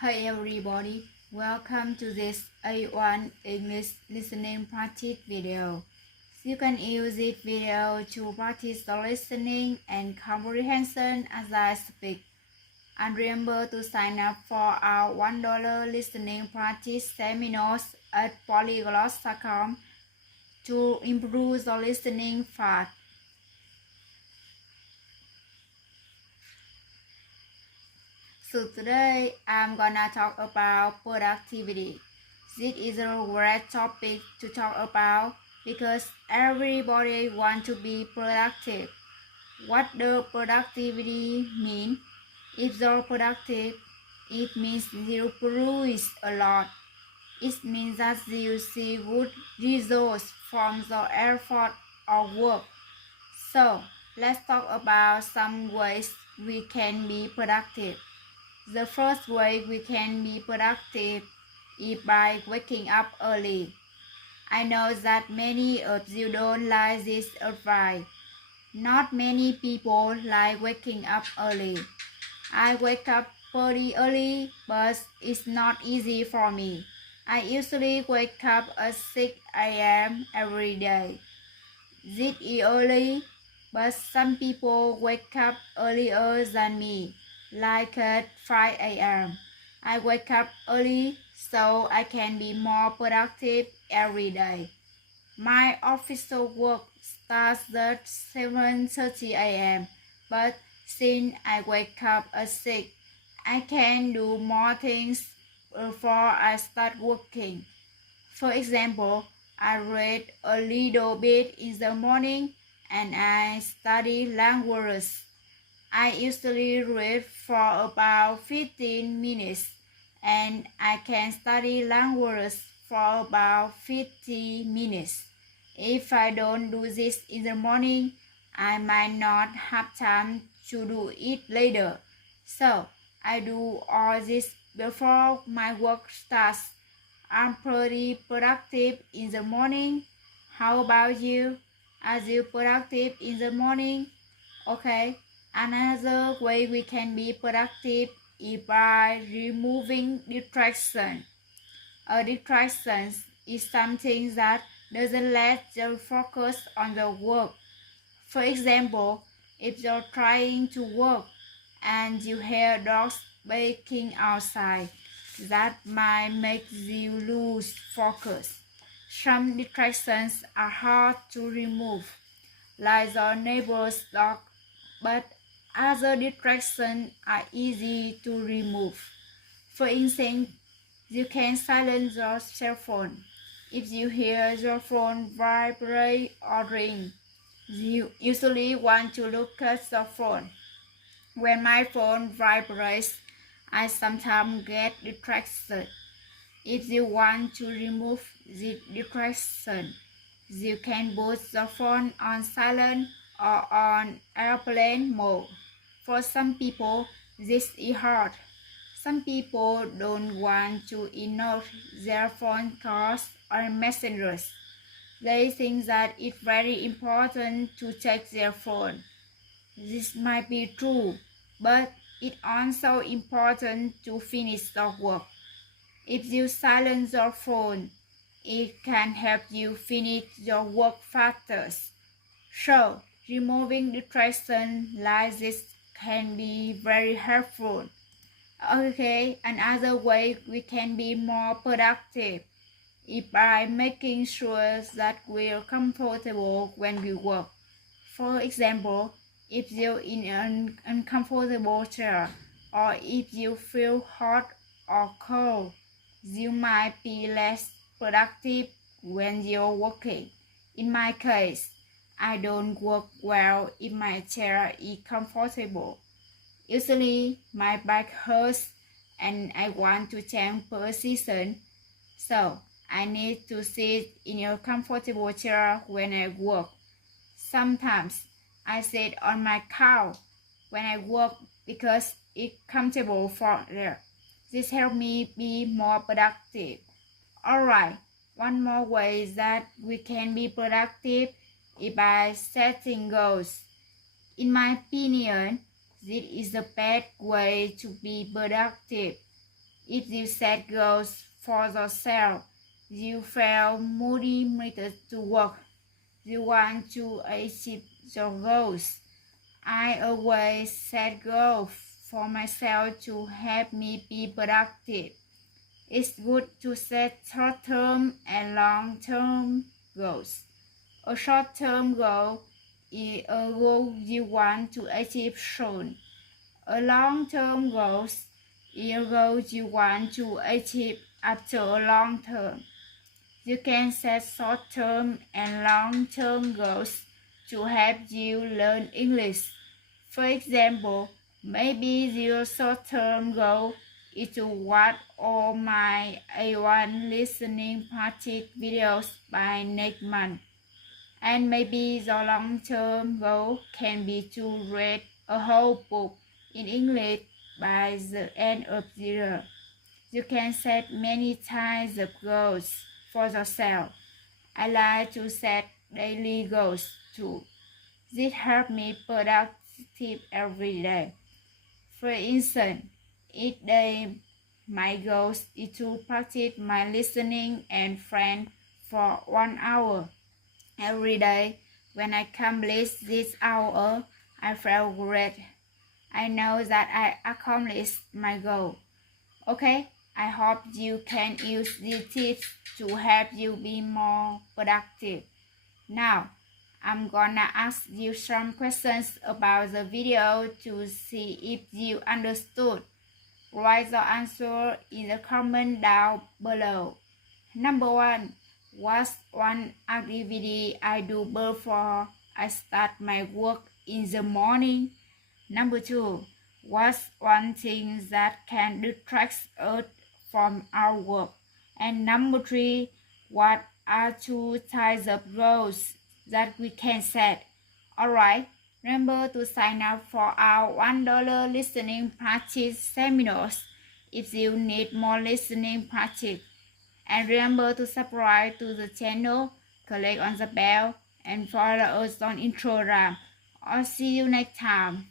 Hey everybody, welcome to this A1 English listening practice video. You can use this video to practice the listening and comprehension as I speak. And remember to sign up for our $1 listening practice seminars at polyglot.com to improve the listening part. So today I'm gonna talk about productivity. This is a great topic to talk about because everybody wants to be productive. What does productivity mean? If you're productive, it means you produce a lot. It means that you see good results from the effort or work. So let's talk about some ways we can be productive. The first way we can be productive is by waking up early. I know that many of you don't like this advice. Not many people like waking up early. I wake up pretty early, but it's not easy for me. I usually wake up at 6 a.m. every day. This is early, but some people wake up earlier than me, like at 5 a.m. I wake up early so I can be more productive every day. My official work starts at 7:30 a.m., but since I wake up at 6, I can do more things before I start working. For example, I read a little bit in the morning and I study languages. I usually read for about 15 minutes and I can study languages for about 50 minutes. If I don't do this in the morning, I might not have time to do it later. So I do all this before my work starts. I'm pretty productive in the morning. How about you? Are you productive in the morning? Okay. Another way we can be productive is by removing distraction. A distraction is something that doesn't let you focus on the work. For example, if you're trying to work and you hear dogs barking outside, that might make you lose focus. Some distractions are hard to remove, like your neighbor's dog, but other distractions are easy to remove. For instance, you can silence your cell phone. If you hear your phone vibrate or ring, you usually want to look at your phone. When my phone vibrates, I sometimes get distracted. If you want to remove the distraction, you can put your phone on silent or on airplane mode. For some people, this is hard. Some people don't want to ignore their phone calls or messages. They think that it's very important to check their phone. This might be true, but it's also important to finish the work. If you silence your phone, it can help you finish your work faster. So, removing distraction like this can be very helpful. Okay, another way we can be more productive is by making sure that we're comfortable when we work. For example, if you're in an uncomfortable chair or if you feel hot or cold, you might be less productive when you're working. In my case, I don't work well if my chair is comfortable. Usually, my back hurts and I want to change position, so I need to sit in a comfortable chair when I work. Sometimes I sit on my couch when I work because it's comfortable for there. This helps me be more productive. Alright, one more way that we can be productive is by setting goals. In my opinion, this is the best way to be productive. If you set goals for yourself, you feel motivated to work. You want to achieve your goals. I always set goals for myself to help me be productive. It's good to set short-term and long-term goals. A short-term goal is a goal you want to achieve soon. A long-term goal is a goal you want to achieve after a long term. You can set short-term and long-term goals to help you learn English. For example, maybe your short-term goal is to watch all my A1 listening practice videos by next month. And maybe your long-term goal can be to read a whole book in English by the end of the year. You can set many types of goals for yourself. I like to set daily goals too. This helps me productive every day. For instance, each day my goal is to practice my listening and French for 1 hour. Every day when I complete this hour, I feel great. I know that I accomplished my goal. Okay, I hope you can use these tips to help you be more productive. Now, I'm gonna ask you some questions about the video to see if you understood. Write the answer in the comment down below. Number 1. What's one activity I do before I start my work in the morning? Number 2. What's one thing that can distract us from our work? And number 3. What are 2 types of goals that we can set? Alright, remember to sign up for our $1 listening practice seminars if you need more listening practice. And remember to subscribe to the channel, click on the bell, and follow us on Instagram. I'll see you next time.